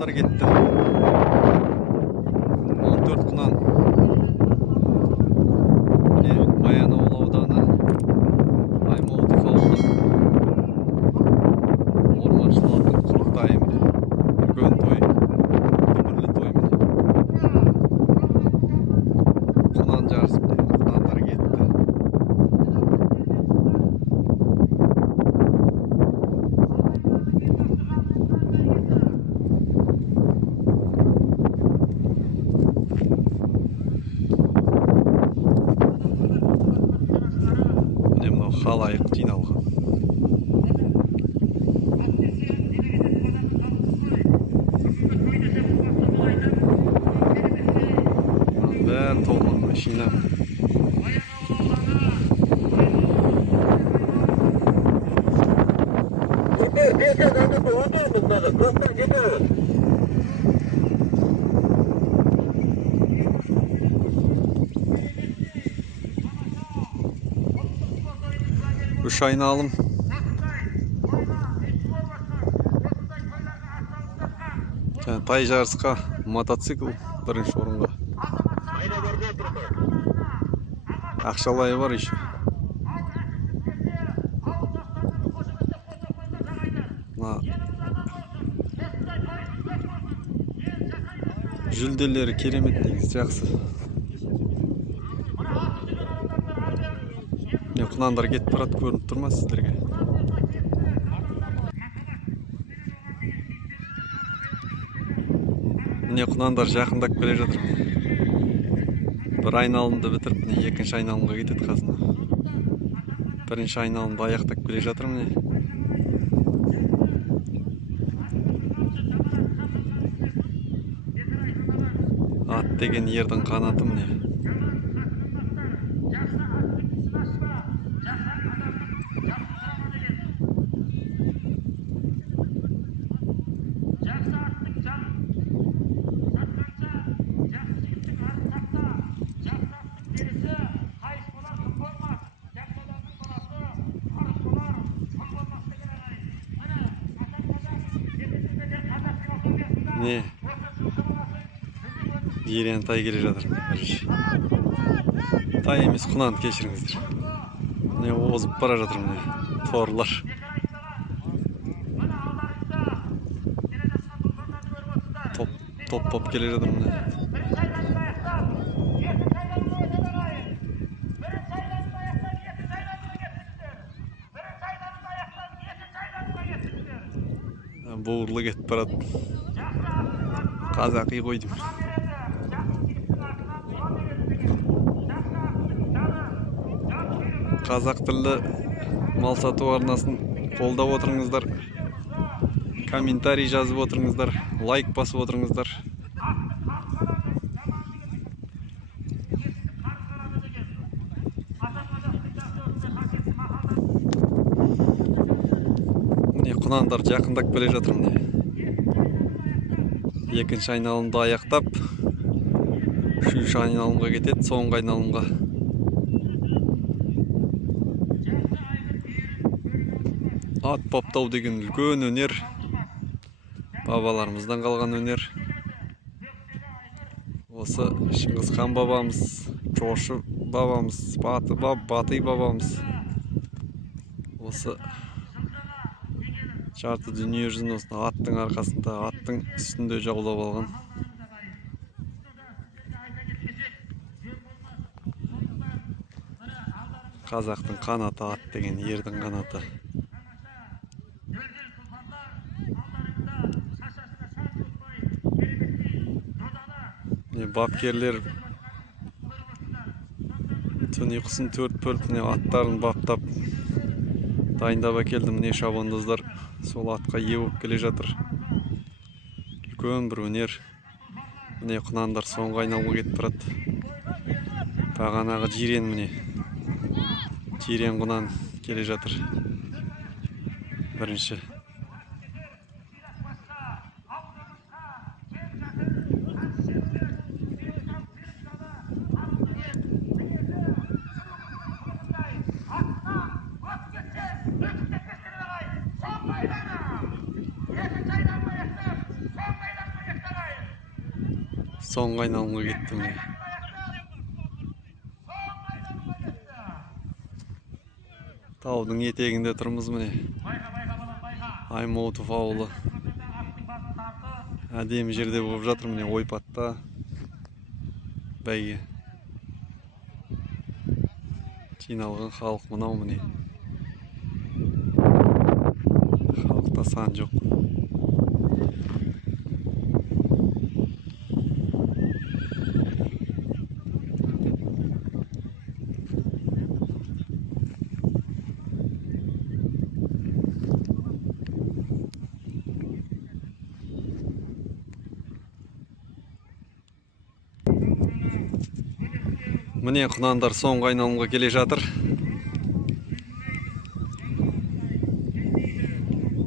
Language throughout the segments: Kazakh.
Кунандар кетті. 14 кунан. Баянауыл ауданы Аймауытов ауылы. Орманшылардың құрылтайында. Үлкен той. Дүбірлі той міне. Кунан жарысы міне. Кунандар кетті. Халайық жиналған. Бәрі толған машина. Үш айналым. Тай жарысқа мотоцикл бірінші орынға. Ақшалайы бар еще. Жүлделері керемет негізі жақсы. Кунандар кетіп барады, көрініп тұрма сіздерге. Міне кунандар жақындап келе жатыр. Бір айналымды бітіріп, міне екінші айналымға кетеді қазір. Бірінші айналымды аяқтап келе жатыр міне. Ат деген ердің қанаты міне. Не? Ерен тай келе жатыр. Тай емес, кунан, кешіріңіздер. Не озып бара жатыр міне. Торлар. Топ келе жатыр міне. Бауырлы кетіп барады. Қазақи қойдым. Қазақ тілді мал сату арнасын қолдап отырыңыздар. Комментарий жазып отырыңыздар. Лайк басып отырыңыздар. Міне кунандар жақындап келе жатыр міне. Екінші айналымды аяқтап, үшінші айналымға кетеді, соңғы айналымға. Ат баптау деген үлкен өнер. Бабаларымыздан қалған өнер. Осы Шыңғысхан бабамыз, Жошы бабамыз, Батый бабамыз. Осы жарты дүние жүзін аттың арқасында, аттың үстінде жаулап алған. Қазақтың қанаты, ат деген ердің қанаты. Бапкерлер түн ұйқысын төрт бөліп аттарын баптап дайындап әкелді. Міне шабандоздар сол атқа ие болып келе жатыр. Үлкен бір өнер. Міне кунандар соңғы айналымға кетіп барады. Бағанағы жирен міне. Жирен кунан келе жатыр. Бірінші. Соңғы айналымға кетті міне. Таудың етегінде тұрмыз міне. Аймауытов ауылы. Әдемі жерде болып жатыр міне, ойпатта. Бәйге. Жиналған халық мынау міне. Халықта сан жоқ. Міне құнандар соңғы айналымға келе жатыр.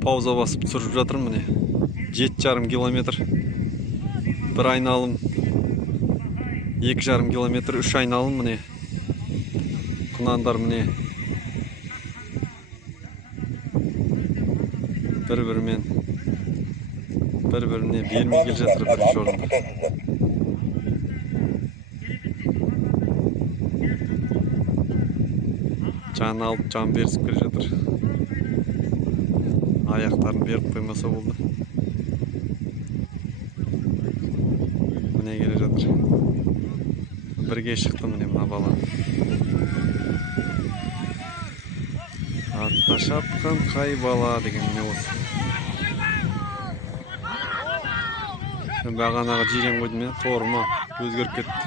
Пауза басып түсіріп жатыр міне. 7,5 километр. Бір айналым. 2,5 километр, 3 айналым міне. Құнандар міне. Бір-біріне бермей келе жатыр бірінші орында. Жан алып, жан берісіп келе жатыр. Аяқтарын беріп қоймаса болды. Міне келе жатыр. Бірге шықты міне мына бала. Атта шапқан қай бала деген міне осы. Бағанаға жирен қойдым мен, торы ма? Өзгеріп кетті.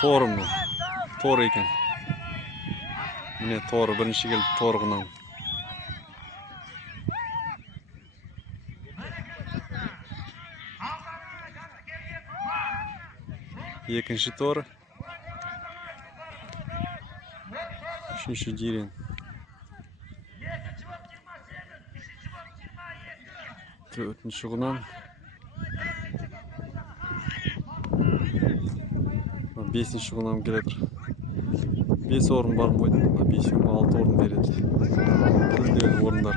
Торы ма? Торы екен. Міне торы бірінші келді, торы құнан. Екінші торы. Үшінші жирен. Төртінші құнан. Бесінші құнан келеді. 5 орын бар ма қойдым? 5 орын 6 орын береді. Күрделі орындар.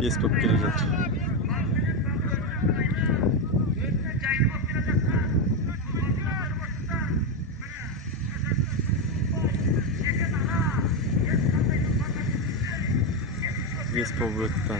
Бес көп келе жатыр. Бес көп өтті.